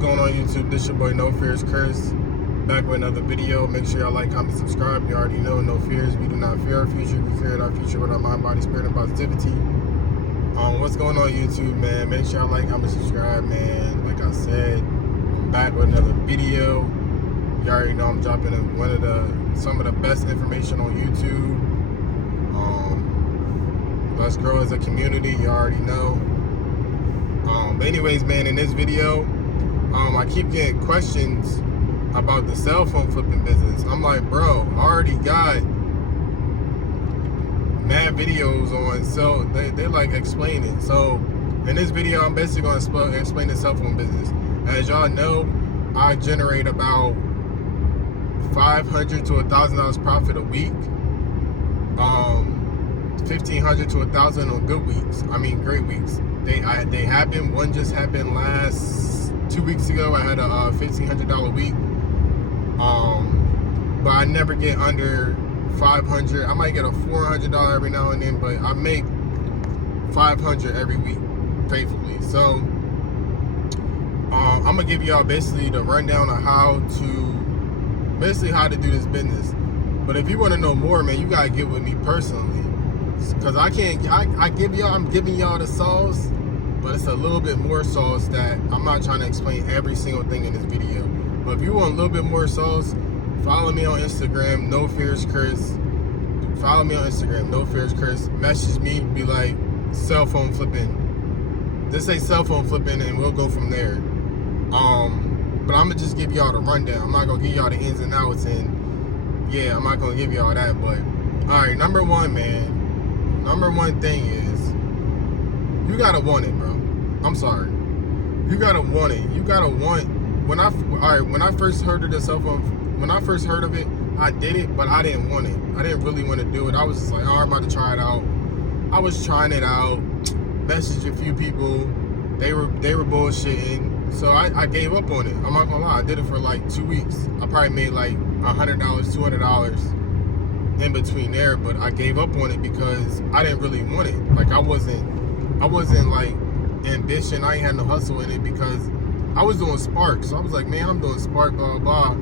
going on YouTube? This your boy No Fears Chris, back with another video. Make sure y'all like, comment, subscribe. You already know, no fears. We do not fear our future. We fear our future with our mind, body, spirit, and positivity. What's going on YouTube, man? Make sure y'all like, comment, subscribe, man. Like I said, I'm back with another video. You already know I'm dropping some of the best information on YouTube. Let's grow as a community. You already know. But anyways, man, in this video, I keep getting questions about the cell phone flipping business. I'm like, bro, I already got mad videos on, so they're like explaining. So in this video, I'm basically going to explain the cell phone business. As y'all know, I generate about $500 to $1,000 profit a week. $1,500 to $1,000 on good weeks. I mean, great weeks. They happen. One just happened last 2 weeks ago. I had a $1,500 week. But I never get under 500. I might get a $400 every now and then, but I make 500 every week, faithfully. So I'm gonna give y'all basically the rundown of how to do this business. But if you want to know more, man, you gotta get with me personally. Cause I'm giving y'all the sauce, but it's a little bit more sauce that I'm not trying to explain every single thing in this video. But if you want a little bit more sauce, follow me on Instagram, No Fears Chris. Follow me on Instagram, No Fears Chris. Message me, be like, cell phone flipping. Just say cell phone flipping, and we'll go from there. But I'm gonna just give y'all the rundown. I'm not gonna give y'all the ins and outs, and yeah, I'm not gonna give y'all that. But all right, number one, man. Number one thing is, you gotta want it, bro. I'm sorry. You gotta want it. You gotta want. When I first heard of the cell phone, when I first heard of it, I did it, but I didn't want it. I didn't really want to do it. I was just like, oh, I'm about to try it out. I was trying it out. Messaged a few people. They were bullshitting. So I gave up on it. I'm not gonna lie. I did it for like 2 weeks. I probably made like $100, $200 in between there, but I gave up on it because I didn't really want it. Like I wasn't like ambition. I ain't had no hustle in it because I was doing Spark. So I was like, man, I'm doing Spark, blah, blah, blah.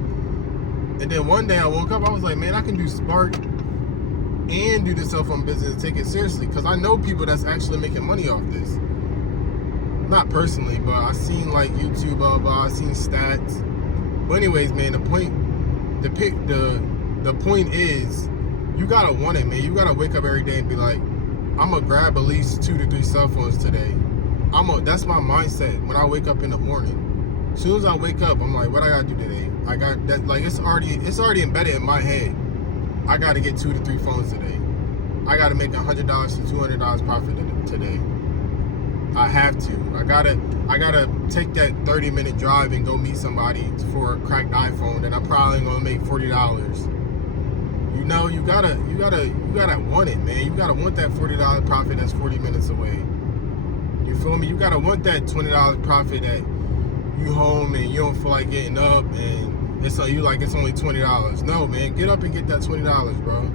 And then one day I woke up, I was like, man, I can do Spark and do the cell phone business and take it seriously. Because I know people that's actually making money off this. Not personally, but I seen like YouTube, blah, blah, I seen stats. But anyways, man, the point is, you gotta want it, man. You gotta wake up every day and be like, I'm gonna grab at least 2 to 3 cell phones today. That's my mindset when I wake up in the morning. As soon as I wake up, I'm like, what I gotta do today? I got that, like, it's already embedded in my head. I gotta get 2 to 3 phones today. I gotta make $100 to $200 profit today. I have to. I gotta take that 30-minute drive and go meet somebody for a cracked iPhone, and I'm probably gonna make $40. You know, you gotta want it, man. You gotta want that $40 profit that's 40 minutes away. You feel me? You gotta want that $20 profit that you home and you don't feel like getting up and it's only $20. No, man, get up and get that $20, bro.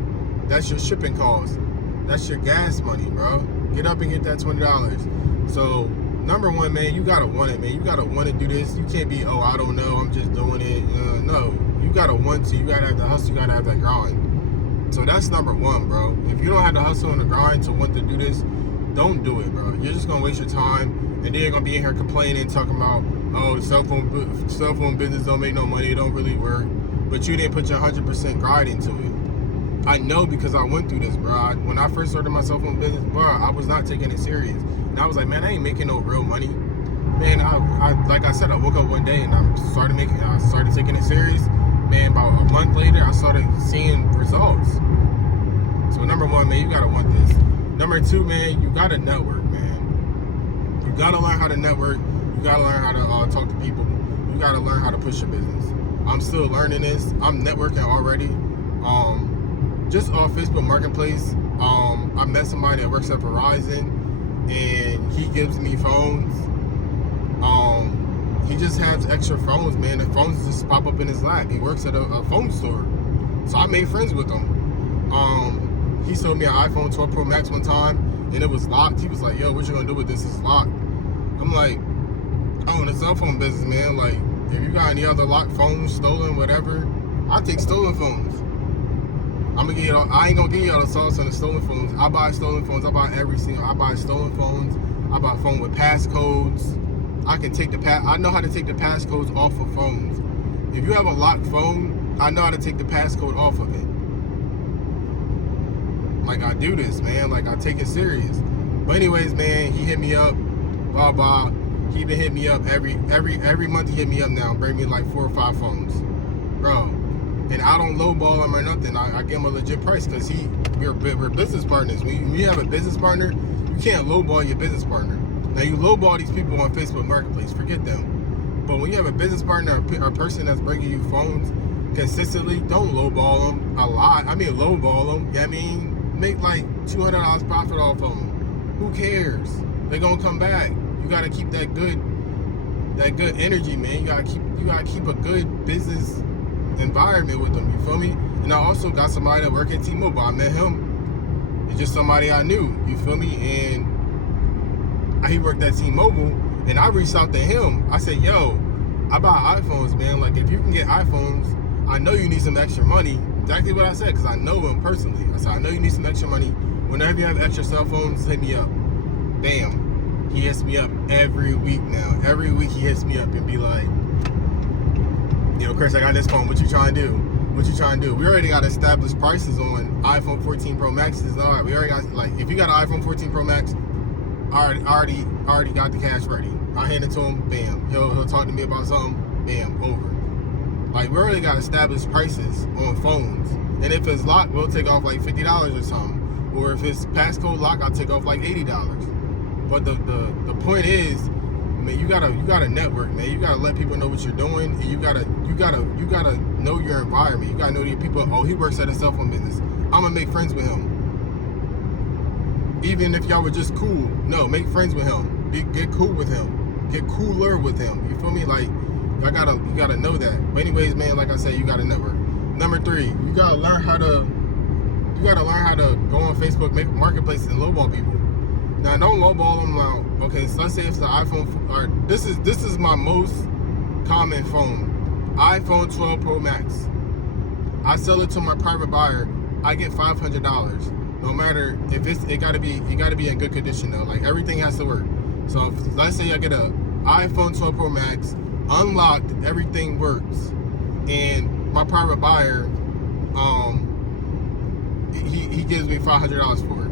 That's your shipping cost. That's your gas money, bro. Get up and get that $20. So number one, man, you gotta want it, man. You gotta want to do this. You can't be, oh, I don't know, I'm just doing it. No, you gotta want to. You gotta have the hustle. You gotta have that grind. So that's number one, bro. If you don't have the hustle and the grind to want to do this, don't do it, bro. You're just gonna waste your time, and then you're gonna be in here complaining, talking about, oh, the cell phone business don't make no money, it don't really work. But you didn't put your 100% grind into it. I know because I went through this, bro. When I first started my cell phone business, bro, I was not taking it serious. And I was like, man, I ain't making no real money. Man, I like I said, I woke up one day and I started taking it serious. Man, about a month later, I started seeing results. So number one, man, you gotta want this. Number two, man, you gotta network, man. You gotta learn how to network. You gotta learn how to talk to people. You gotta learn how to push your business. I'm still learning this. I'm networking already. Just off Facebook Marketplace, I met somebody that works at Verizon, and he gives me phones. He just has extra phones, man. The phones just pop up in his lap. He works at a phone store. So I made friends with him. He sold me an iPhone 12 Pro Max one time, and it was locked. He was like, yo, what you gonna do with this? It's locked. I'm like, oh, and it's cell phone business, man. Like, if you got any other locked phones, stolen, whatever, I take stolen phones. I ain't gonna give you all the sauce on the stolen phones. I buy stolen phones. I buy stolen phones. I buy phone with passcodes. I can take I know how to take the passcodes off of phones. If you have a locked phone, I know how to take the passcode off of it. Like, I do this, man. Like, I take it serious. But anyways, man, he hit me up. Blah blah. He been hitting me up every month. He hit me up now, bring me like 4 or 5 phones, bro. And I don't lowball him or nothing. I give him a legit price because we're business partners. When you have a business partner, you can't lowball your business partner. Now, you lowball these people on Facebook Marketplace, forget them. But when you have a business partner or a person that's bringing you phones consistently, don't lowball them a lot. I mean, lowball them. I mean, make like $200 profit off of them. Who cares? They're gonna come back. You gotta keep that good energy, man. You gotta keep a good business environment with them. You feel me? And I also got somebody that work at T-Mobile. I met him. It's just somebody I knew. You feel me? And he worked at T-Mobile, and I reached out to him. I said, yo, I buy iPhones, man. Like, if you can get iPhones, I know you need some extra money. Exactly what I said, because I know him personally. I said, I know you need some extra money. Whenever you have extra cell phones, hit me up. Bam. He hits me up every week now. Every week he hits me up and be like, yo, Chris, I got this phone. What you trying to do? What you trying to do? We already got established prices on iPhone 14 Pro Maxes. All right, we already got, like, if you got an iPhone 14 Pro Max, I already got the cash ready. I hand it to him, bam. He'll talk to me about something, bam, over. Like, we already got established prices on phones. And if it's locked, we'll take off like $50 or something. Or if it's passcode lock, I'll take off like $80. But the point is, man, you gotta network, man. You gotta let people know what you're doing, and you gotta know your environment. You gotta know your people. Oh, he works at a cell phone business. I'm gonna make friends with him. Even if y'all were just cool, no, make friends with him. Get cool with him. Get cooler with him. You feel me? Like, you gotta know that. But anyways, man, like I said, you gotta network. Number 3, you gotta learn how to go on Facebook, make marketplaces, and lowball people. Now, don't lowball them now. Okay, so let's say it's the iPhone. Or this is my most common phone, iPhone 12 Pro Max. I sell it to my private buyer. I get $500. No matter if it gotta be in good condition though. Like, everything has to work. So let's say I get a iPhone 12 Pro Max, unlocked, everything works, and my private buyer, he gives me $500 for it.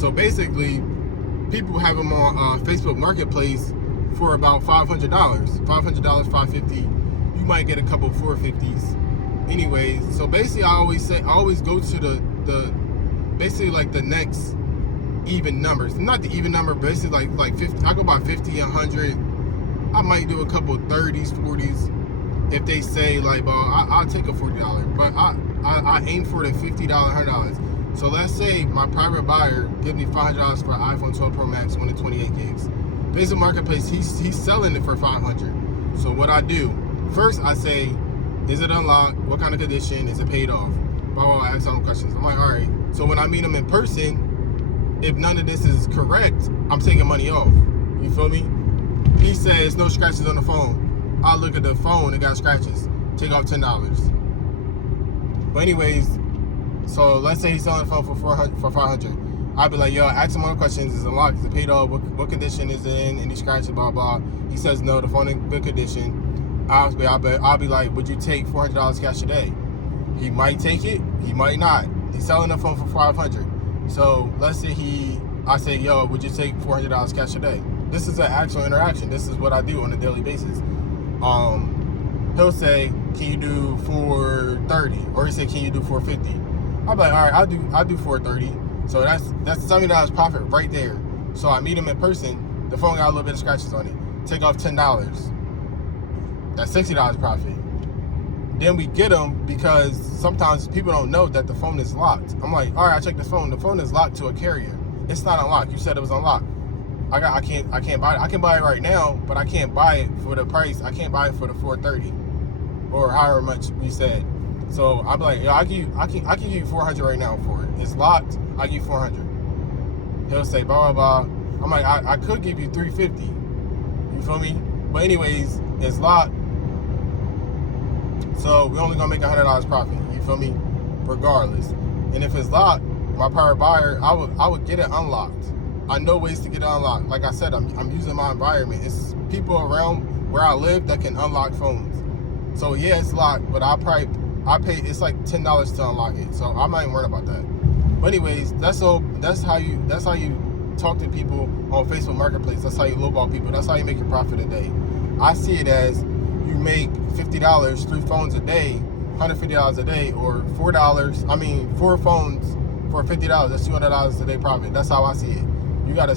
So basically, people have them on Facebook Marketplace for about $500, $550. You might get a couple 450s. Anyways, so basically, I always go to the basically like the next even numbers, not the even number, basically like 50. I go by 50, 100. I might do a couple 30s, 40s. If they say like, well, I'll take a $40, but I aim for the $50, $100. So let's say my private buyer give me $500 for an iPhone 12 Pro Max, 128 gigs. Facebook Marketplace, he's selling it for $500. So what I do, first I say, is it unlocked? What kind of condition? Is it paid off? Blah, blah, blah. I ask some questions. I'm like, all right. So when I meet him in person, if none of this is correct, I'm taking money off. You feel me? He says no scratches on the phone. I look at the phone, it got scratches. Take off $10. But anyways, so let's say he's selling the phone for $500. I'd be like, yo, ask him more questions. Is it unlocked? Is it paid off? What condition is it in? Any scratches? Blah, blah. He says no, the phone in good condition. I'll be like, would you take $400 cash today? He might take it, he might not. He's selling the phone for $500. So let's say I say, yo, would you take $400 cash today? This is an actual interaction. This is what I do on a daily basis. He'll say, can you do $430? Or he say, can you do $450? I'll be like, all right, I'll do $430. So that's $70 profit right there. So I meet him in person. The phone got a little bit of scratches on it. Take off $10. That's $60 profit. Then we get them because sometimes people don't know that the phone is locked. I'm like, all right, I checked this phone. The phone is locked to a carrier. It's not unlocked. You said it was unlocked. I can't buy it. I can buy it right now, but I can't buy it for the price. I can't buy it for the $430 or however much we said. So I'm like, yo, I can give you $400 right now for it. It's locked. I give you $400. He'll say blah blah blah. I'm like, I could give you $350. You feel me? But anyways, it's locked. So we only gonna make $100 profit. You feel me? Regardless. And if it's locked, my power buyer, I would get it unlocked. I know ways to get it unlocked. Like I said, I'm using my environment. It's people around where I live that can unlock phones. So yeah, it's locked, but I pay it's like $10 to unlock it. So I'm not even worried about that. But anyways, that's how you talk to people on Facebook Marketplace. That's how you lowball people. That's how you make your profit a day. I see it as you make $50, 3 phones a day, $150 a day, or $4 phones for $50. That's $200 a day profit. That's how I see it. You gotta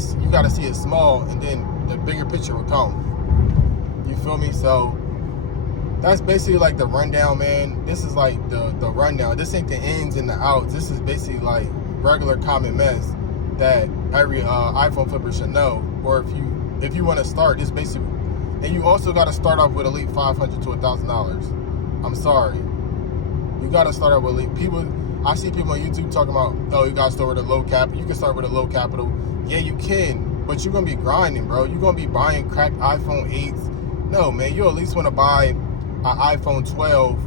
see it small, and then the bigger picture will come. You feel me? So that's basically like the rundown, man. This is like the rundown. This ain't the ins and the outs. This is basically like regular common mess that every iPhone flipper should know. Or if you want to start, this basically, and you also got to start off with at least $500 to $1,000. I'm sorry, you got to start off with at least people. I see people on YouTube talking about, oh, you got to start with a low capital. You can start with a low capital. Yeah, you can, but you're gonna be grinding, bro. You're gonna be buying cracked iPhone 8s. No, man, you at least want to buy an iPhone 12.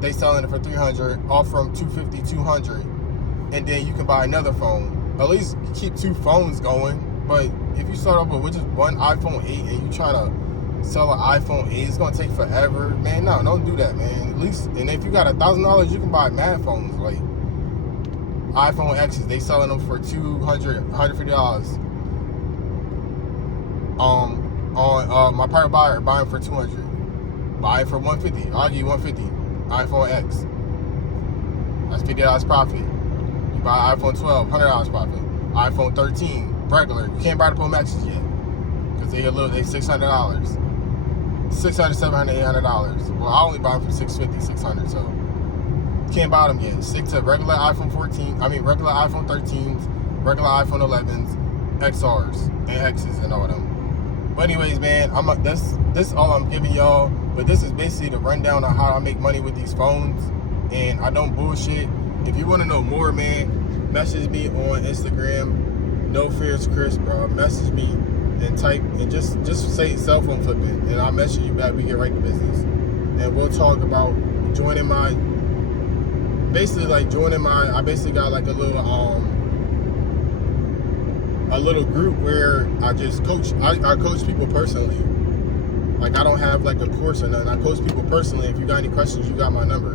They selling it for $300, off from $250, $200, and then you can buy another phone. At least keep 2 phones going. But if you start off with just one iPhone 8 and you trying to sell an iPhone 8, it's gonna take forever, man. No, don't do that, man. At least, and if you got $1,000, you can buy mad phones like iPhone X's. They selling them for $200, $150. On my private buyer buying for $200. Buy it for $150. I'll give you $150. iPhone X. That's $50 profit. You buy iPhone 12, $100 profit. iPhone 13, regular. You can't buy the Pro Maxes yet because they $600, $600, $700, $800. Well, I only buy them for $650, $600. So you can't buy them yet. Stick to regular iPhone 14. Regular iPhone 13s, regular iPhone 11s, XRs and X's and all them. But anyways, man, this is all I'm giving y'all. But this is basically the rundown on how I make money with these phones, and I don't bullshit. If you want to know more, man, message me on Instagram. No Fears Chris, bro. Message me and type and just say cell phone flipping, and I'll message you back. We get right to business, and we'll talk about joining my. I basically got like a little group where I just coach. I coach people personally. Like, I don't have like a course or nothing. I coach people personally. If you got any questions, you got my number.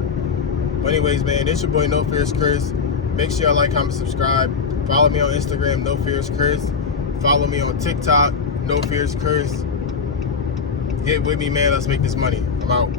But anyways, man, this your boy No Fears Chris. Make sure y'all like, comment, subscribe. Follow me on Instagram, No Fears Chris. Follow me on TikTok, No Fears Chris. Get with me, man. Let's make this money. I'm out.